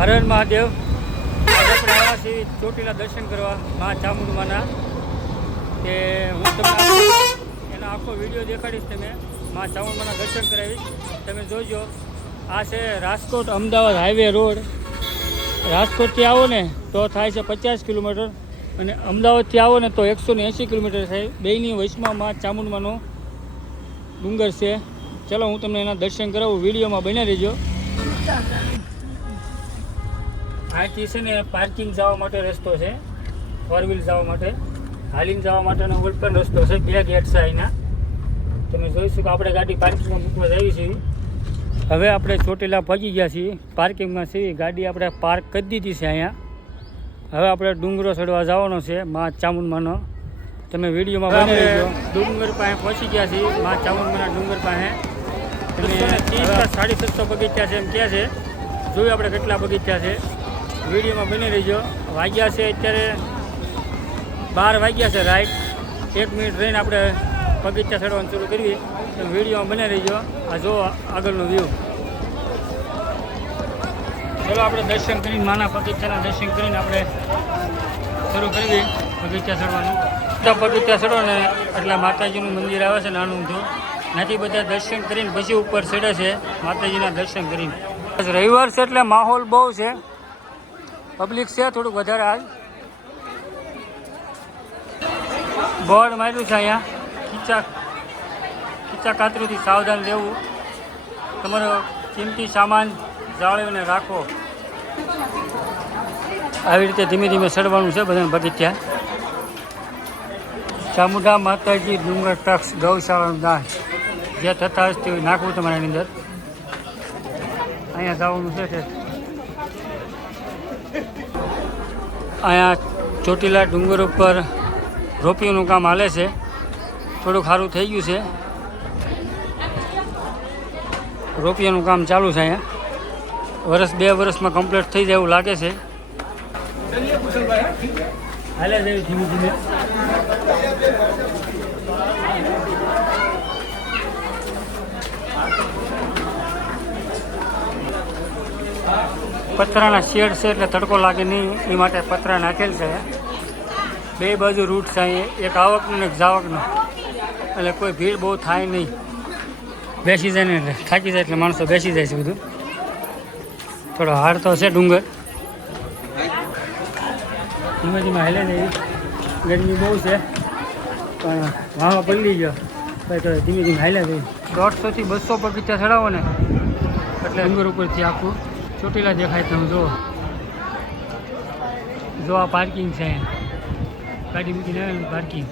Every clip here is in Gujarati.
હર હર મહાદેવ આપણે આવ્યા ચોટીલા દર્શન કરવા મા ચામુંડમાના કે હું તમને એનો આખો વીડિયો દેખાડીશ તમે, મા ચામુંડમાના દર્શન કરાવીશ. તમે જોજો, આ છે રાજકોટ અમદાવાદ હાઈવે રોડ. રાજકોટથી આવો ને તો થાય છે પચાસ કિલોમીટર અને અમદાવાદથી આવો ને તો એકસો ને એંસી કિલોમીટર થાય. બેની વયસમાં માં ચામુંડમાનો ડુંગર છે. ચલો હું તમને એના દર્શન કરાવું, વિડીયોમાં બની રહેજો. અહીંથી છે ને પાર્કિંગ જવા માટે રસ્તો છે. ફોર વ્હીલ જવા માટે. હાલીને જવા માટેનો ઓપન રસ્તો છે બે ગેટ છે અહીંના. તમે જોઈશું કે આપણે ગાડી પાર્કિંગમાં મૂકવા જઈએ છીએ. હવે આપણે ચોટીલા પહોંચી ગયા છીએ. પાર્કિંગમાં છીએ ગાડી આપણે પાર્ક કરી દીધી છે અહીંયા. હવે આપણે ડુંગરો ચડવા જવાનો છે મા ચામુંડમાનો. તમે વિડીયોમાં ડુંગર પાસે પહોંચી ગયા છીએ મા ચામુંડમાના ડુંગર પાસે. તમે સાડી સાતસો બગીચા છે એમ કહે છે. જોયું આપણે કેટલા બગીચા છે. વિડીયોમાં બની રહીજો. વાગ્યા છે અત્યારે બાર વાગ્યા છે રાઈટ. એક મિનિટ રહીને આપણે બગીચા ચડવાનું શરૂ કરીએ. તો વિડીયોમાં બની રહીજો. આ જો આગળનો વ્યૂ ચલો આપણે દર્શન કરીને માના બગીચાના દર્શન કરીને આપણે શરૂ કરીએ બગીચા ચડવાનું. બધા બગીચા ચડો ને એટલે માતાજીનું મંદિર આવે છે નાનું ઊંધું નાથી બધા દર્શન કરીને પછી ઉપર ચડે છે માતાજીના દર્શન કરીને. રવિવાર છે એટલે માહોલ બહુ છે. પબ્લિક છે, થોડુંક વધારે આજ બોર્ડ માર્યું છે અહીંયા. ખીચા ખીચા કાતરીથી સાવધાન રહેવું. તમારો કિંમતી સામાન જાળવીને રાખો. આવી રીતે ધીમે ધીમે સડવાનું છે બધાને બગીચા ચામુંડા માતાજી ડુંગર ટ્રક્સ ગૌશાળાનું દાન. જે થતા હશે તે નાખવું તમારા અંદર. અહીંયા જવાનું છે. અહીંયા ચોટીલા ડુંગર ઉપર રોપીઓનું કામ હાલે છે. થોડું સારું થઈ ગયું છે. રોપિયાનું કામ ચાલુ છે અહીંયા. વર્ષ બે વર્ષમાં કમ્પ્લીટ થઈ જાય એવું લાગે છે. હાલે જાય ધીમે ધીમે. પતરાના શેડ છે એટલે તડકો લાગે નહીં. એ માટે પતરા નાખેલ છે. બે બાજુ રૂટ છે એક આવકનો ને એક જાવકનો. એટલે કોઈ ભીડ બહુ થાય નહીં. બેસી જાય ને એટલે. થાકી જાય એટલે માણસો બેસી જાય છે બધું. થોડો હાર તો છે ડુંગર. ધીમે ધીમે હાલે ને ગરમી બહુ છે. પણ વાવા પલળી ગયો. તો ધીમે ધીમે હાલ્યા જઈએ દોઢસોથી બસો બગીચા ચડાવો ને. એટલે ડુંગર ઉપરથી આખું. ચોટીલા દેખાય તમે જુઓ. જો આ પાર્કિંગ છે. અહીંયા ગાડી મૂકીને પાર્કિંગ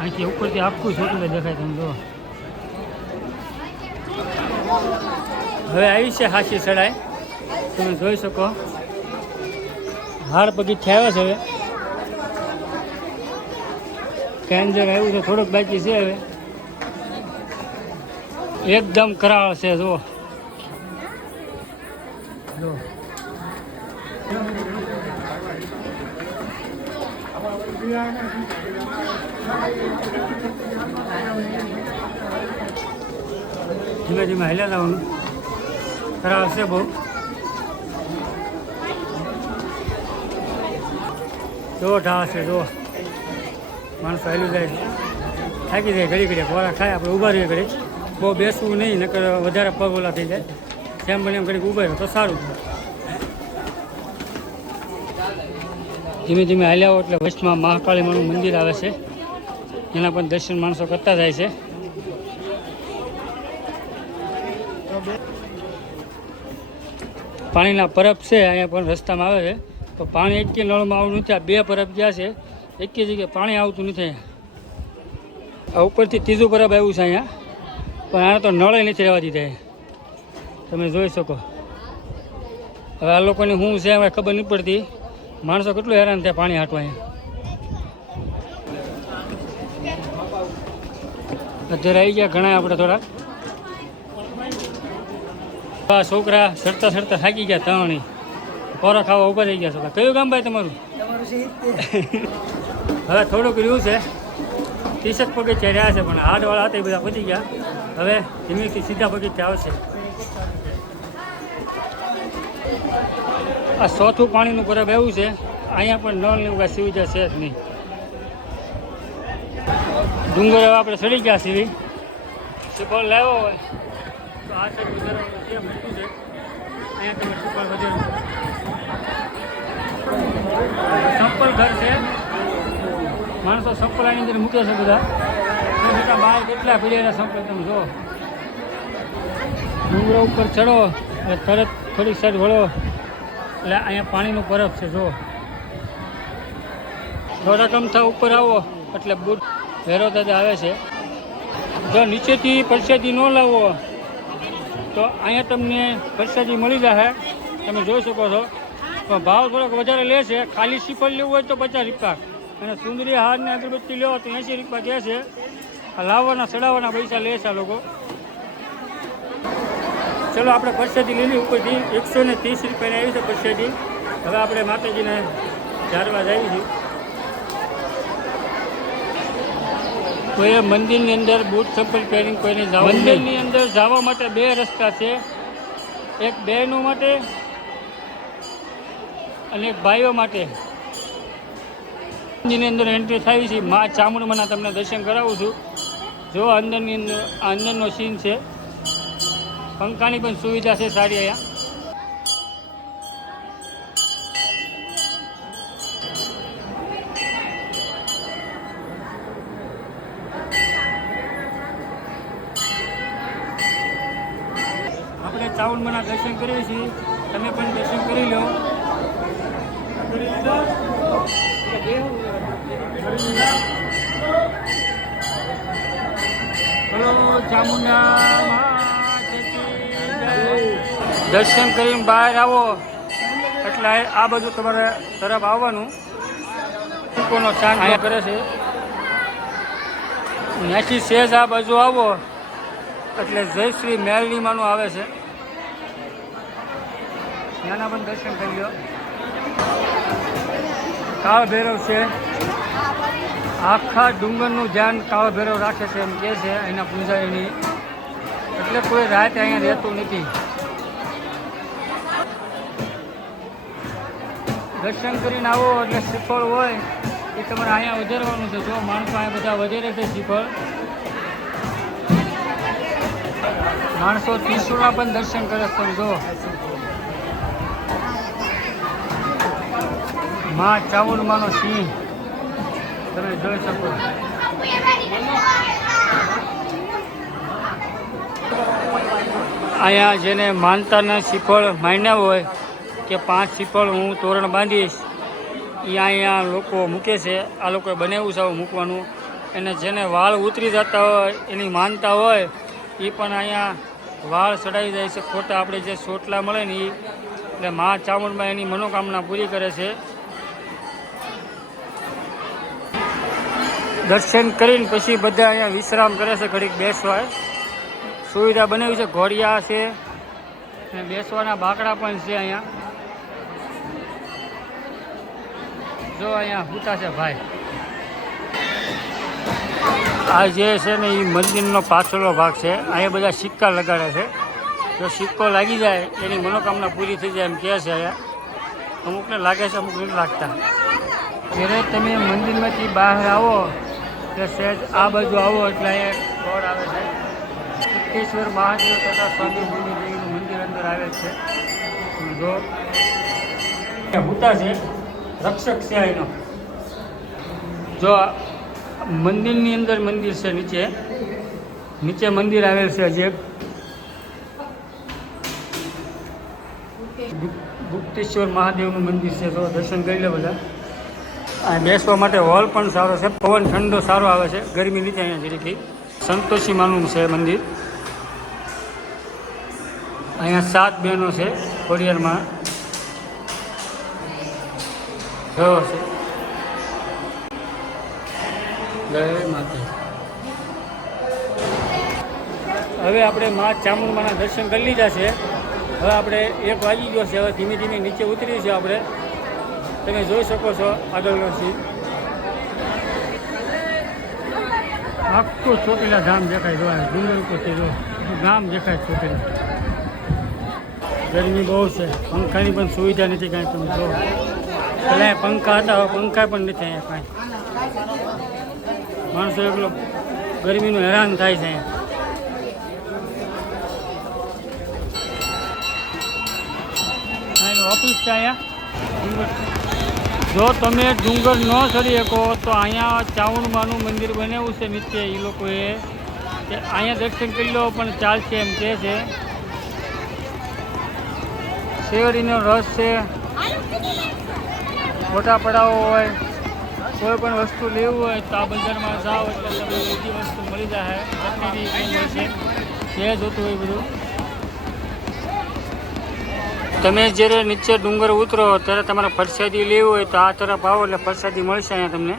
અહીંથી ઉપરથી આખું ચોટીલા દેખાય તમે જુઓ. હવે આવી છે હાસી ચડાય તમે જોઈ શકો. હાર બગીચા આવ્યા છે હવે. કેન્જર આવ્યું છે, થોડુંક બાકી છે હવે. એકદમ કરાળ છે, જુઓ. ધીમે ધીમે હાલ્યા જવાનું કરાળ છે બહુ. જો ઢા છે જો માણસો હાલ્યું જાય. થાકી જાય ઘડી ઘડી ખોરાક ખાય, આપણે ઊભા રહીએ ઘડી બહુ બેસવું નહીં, નકર વધારે પગ ઓલા થઈ જાય. જેમ બને એમ ઘડીક ઊભા તો સારું ધીમે ધીમે હાલ્યા એટલે વચમાં મહાકાળીમાનું મંદિર આવે છે. એના પણ દર્શન માણસો કરતા જાય છે. પાણીના પરબ છે, અહીંયા પણ રસ્તામાં આવે છે. તો પાણી એક નળમાં આવતું નથી, આ બે પરબ જ્યાં છે. એક જગ્યાએ પાણી આવતું નથી અહીંયા. આ ઉપરથી ત્રીજું પરબ આવ્યું છે અહીંયા. પણ આને તો નળે નથી રહેવા દીધા તમે જોઈ શકો. હવે આ લોકોને શું છે હવે ખબર નહીં પડતી. માણસો કેટલું હેરાન થાય પાણી હાટવા અહીંયા. અત્યારે આવી ગયા ઘણા આપણે થોડા આ છોકરા સરતા સરતા થાકી ગયા ત્રણેય. ખોરા ખાવા ઊભા થઈ ગયા છોકરા. કયું ગામ ભાઈ તમારું. હવે થોડુંક રહ્યું છે. ટીશર્ટ પગે રહ્યા છે પણ હાડવાળા હતા એ બધા પતી ગયા. હવે ધીમેથી સીધા બગીચે આવશે. આ ચોથું પાણીનું પરબ એવું છે, અહીંયા પણ નળ ને એવું કાંઈ સુવિધા છે જ નહીં. ડુંગર હવે આપણે ચડી ગયા સીવી સુપર લાવ્યો હોય. તો આ સાઈડ વધારવાનું છે મોટું છે, અહીંયા તમે સુપર વધારો સંપલ ઘર છે. માણસો સંપલ આની અંદર મૂકે છે બધા. તો બેટા બહાર કેટલા પીડ્યા સંપર્ક તમે જો. ડુંગરો ઉપર ચડો, એટલે તરત થોડીક સાઈડ વળો. એટલે અહીંયા પાણીનું બરફ છે, જો. થોડા કમથા ઉપર આવો, એટલે બુટ ભેરો દાદા આવે છે. જો નીચેથી પરસાદી ન લાવો, તો અહીંયા તમને પરસાદી મળી જશે તમે જોઈ શકો છો. પણ ભાવ થોડોક વધારે લે છે. ખાલી સિફળ લેવું હોય તો પચાસ રૂપિયા. અને સુંદરી હાર ને અગરબત્તી લેવો તો એંસી રૂપિયા કહે છે. લાવવાના, ચડાવવાના પૈસા લે છે આ લોકો. ચલો, આપણે પરસેદી લીધી ઉપરથી એકસો ને ત્રીસ રૂપિયાની આવી છે પરસેદી હવે આપણે માતાજીને ઝાડવા જઈએ છીએ. કોઈએ મંદિરની અંદર બૂટ ચપ્પલ પહેરીને કોઈને જવા મંદિરની અંદર જવા માટે બે રસ્તા છે. એક બહેનો માટે અને એક ભાઈઓ માટે. મંદિરની અંદર એન્ટ્રી થાય છે. મા ચામુંડમાના તમને દર્શન કરાવું છું. જો અંદરની અંદર અંદરનો સીન છે. પંખાની પણ સુવિધા છે સારી અહીંયા. આપણે ચાવણમાંના દર્શન કરીએ છીએ. તમે પણ દર્શન કરી લો. કરી લીધા? દર્શન કરીને બહાર આવો. એટલે આ બાજુ તમારે તરફ આવવાનું. કોનો ચાંદ અહીંયા. કરે છે. ત્યાંથી સેજ આ બાજુ આવો. એટલે જય શ્રી મેલડીમાનું આવે છે. ત્યાંના પણ દર્શન કરી લો. કાળ ભૈરવ છે. આખા ડુંગરનું ધ્યાન કાળો ભેરો રાખે છે એમ કહે છે અહીંના પૂજારીની. એટલે કોઈ રાત અહીંયા રહેતું નથી. દર્શન કરીને આવો એટલે શ્રીફળ હોય એ તમારે અહીંયા વધારવાનું છે. જો માણસો અહીંયા બધા વધારે છે શ્રીફળ. માણસો ત્રિશુળના પણ દર્શન કરે છે જો. માં ચાવુંડમાંનો સિંહ. તમે જોઈ શકો અહીંયા જેને માનતાના શિફળ માન્યા હોય કે પાંચ શિફળ હું તોરણ બાંધીશ એ અહીંયા લોકો મૂકે છે. આ લોકોએ બનાવ્યું છે મૂકવાનું. અને જેને વાળ ઉતરી જતા હોય, એની માનતા હોય એ પણ અહીંયા વાળ ચડાવી જાય છે. ખોટા આપણે જે સોટલા મળે ને એ એટલે મા ચામુંડમાં એની મનોકામના પૂરી કરે છે. દર્શન કરીને પછી બધા અહીંયા વિશ્રામ કરે છે, ઘડીક બેસવા. સુવિધા બનાવી છે, ઘોડિયા છે અને બેસવાના બાકડા પણ છે અહીંયા. જો અહીંયા હુતા છે ભાઈ. આ જે છે ને એ મંદિરનો પાછળનો ભાગ છે, અહીંયા બધા સિક્કા લગાડે છે. જો સિક્કો લાગી જાય, એની મનોકામના પૂરી થઈ જાય એમ કહે છે અહીંયા. અમુકને લાગે છે, અમુક નથી લાગતા. જ્યારે તમે મંદિરમાંથી બહાર આવો કે સહેજ આ બાજુ આવો એટલે અહીંયા બોર્ડ આવે છે. સિદ્ધેશ્વર મહાદેવ તથા સ્વામી મંદિર અંદર આવે છે. જો હુતા છે રક્ષક છે એનો જો મંદિરની અંદર મંદિર છે નીચે. નીચે મંદિર આવેલ છે હજી ગુપ્તેશ્વર મહાદેવનું મંદિર છે. તો દર્શન કરી લે બધા. આ બેસવા માટે હોલ પણ સારો છે. પવન ઠંડો સારો આવે છે. ગરમી નથી અહીંયા જરીથી સંતોષી માનું છે મંદિર. અહીંયા સાત બહેનો છે રહ્યો છે. માતા હવે આપણે મા ચામુંડમાના દર્શન કરી લીધા છે. હવે આપણે એક વાગી ગયો છે. હવે ધીમે ધીમે નીચે ઉતરીએ છીએ આપણે. તમે જોઈ શકો છો આગળનો સીન. આખું ચોટીલા ગામ દેખાય જોવા. ડુંગર ઉપરથી ગામ દેખાય ચોટીલા. ગરમી બહુ છે. પંખાની પણ સુવિધા નથી કાંઈ તમે જો. પહેલાં પંખા હતા પંખા પણ નથી અહીંયા કાંઈ. માણસો એકલો ગરમીનું હેરાન થાય છે અહીંયા. અહીં ઓફિસ છે અહીંયા. જો તમે ડુંગર ન ચડી શકો તો અહીંયા ચાવણમાનું મંદિર બનાવ્યું છે નીચે એ લોકોએ. કે અહીંયા દર્શન કરી લો, પણ ચાલશે એમ કહે છે. શેરડીનો રસ છે. ફોટા પડાવો હોય, કોઈ પણ વસ્તુ લેવું હોય તો આ બજારમાં જાઓ એટલે તમને બધી વસ્તુ મળી જાય. છે. જે જોતું હોય બધું. તમે જ્યારે નીચે ડુંગર ઉતરો, ત્યારે તમારે પ્રસાદી લેવી હોય તો આ તરફ આવો એટલે પ્રસાદી મળશે અહીંયા તમને.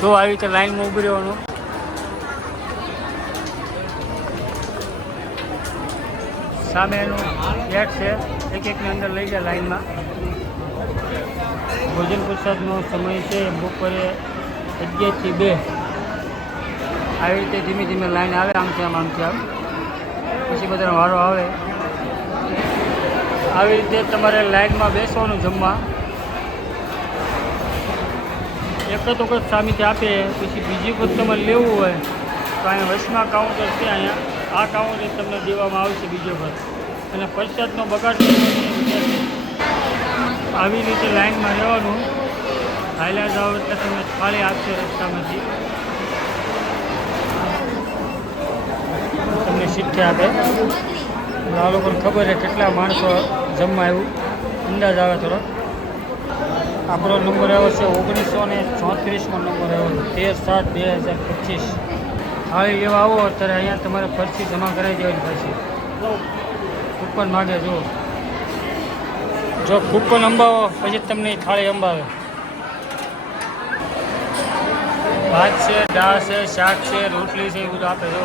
જો આવી રીતે લાઈનમાં ઊભી રહેવાનું. સામે એનું ફ્લેટ છે. એક એકની અંદર લઈ જાય લાઈનમાં. ભોજન પ્રસાદનો સમય છે બપોરે અગિયારથી બે. આવી રીતે ધીમે ધીમે લાઈન આવે આમથી આમ આમથી આમ. પછી બધાનો વારો આવે. આવી રીતે તમારે લાઈનમાં બેસવાનું જમવા. એક જ વખત સામેથી આપે, પછી બીજી વખત તમારે લેવું હોય, તો અહીંયા વચમાં કાઉન્ટર છે અહીંયા. આ કાઉન્ટર તમને દેવામાં આવશે બીજો વખત. અને પશ્ચાતનો બગાડ આવી રીતે લાઈનમાં રહેવાનું. હાલ્યા જાઓ એટલે તમને થાળી આપશે રસ્તામાંથી. તમને શીખ્યા આપે. આ લોકોને ખબર છે કેટલા માણસો જમવા આવ્યું. અંદાજ આવે થોડો. આપણો નંબર આવ્યો છે ઓગણીસો ને ચોત્રીસમો નંબર આવ્યો તેર સાત બે હજાર પચીસ. થાળી લેવા આવો ત્યારે અહીંયા તમારે પરથી જમા કરાવી દેવાની પછી કૂપન માગે જો જો કૂપન અંબાવો, પછી તમને થાળી અંબાવે. ભાત છે, દાળ છે, શાક છે, રોટલી છે, એ બધું આપે જો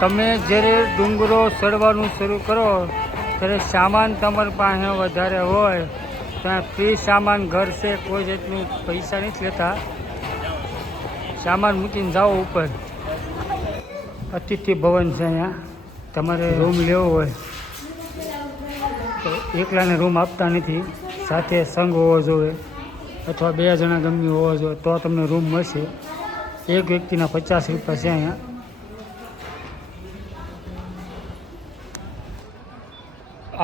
તમે જ્યારે ડુંગરો ચડવાનું શરૂ કરો, ત્યારે સામાન તમારી પાસે વધારે હોય, ત્યાં ફ્રી સામાન ઘર છે, કોઈ જાતનું પૈસા નથી લેતા. સામાન મૂકીને જાઓ ઉપર. અતિથિ ભવન છે અહીંયા. તમારે રૂમ લેવો હોય. તો એકલાને રૂમ આપતા નથી. સાથે સંઘ હોવો જોઈએ અથવા બે જણા ગમ્યું હોવો જોઈએ તો તમને રૂમ મળશે. એક વ્યક્તિના પચાસ રૂપિયા છે અહીંયા.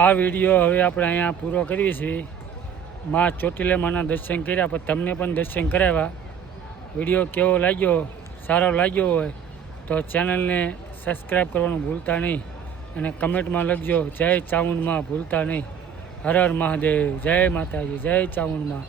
આ વીડિયો હવે આપણે અહીંયા પૂરો કરીએ છીએ. મા ચોટીલેમાના દર્શન કર્યા, પણ તમને પણ દર્શન કરાવ્યા. વીડિયો કેવો લાગ્યો? સારો લાગ્યો હોય તો ચેનલને સબસ્ક્રાઈબ કરવાનું ભૂલતા નહીં અને કમેન્ટમાં લખજો, જય ચામુંડમાં ભૂલતા નહીં. હર હર મહાદેવ, જય માતાજી, જય ચામુંડમાં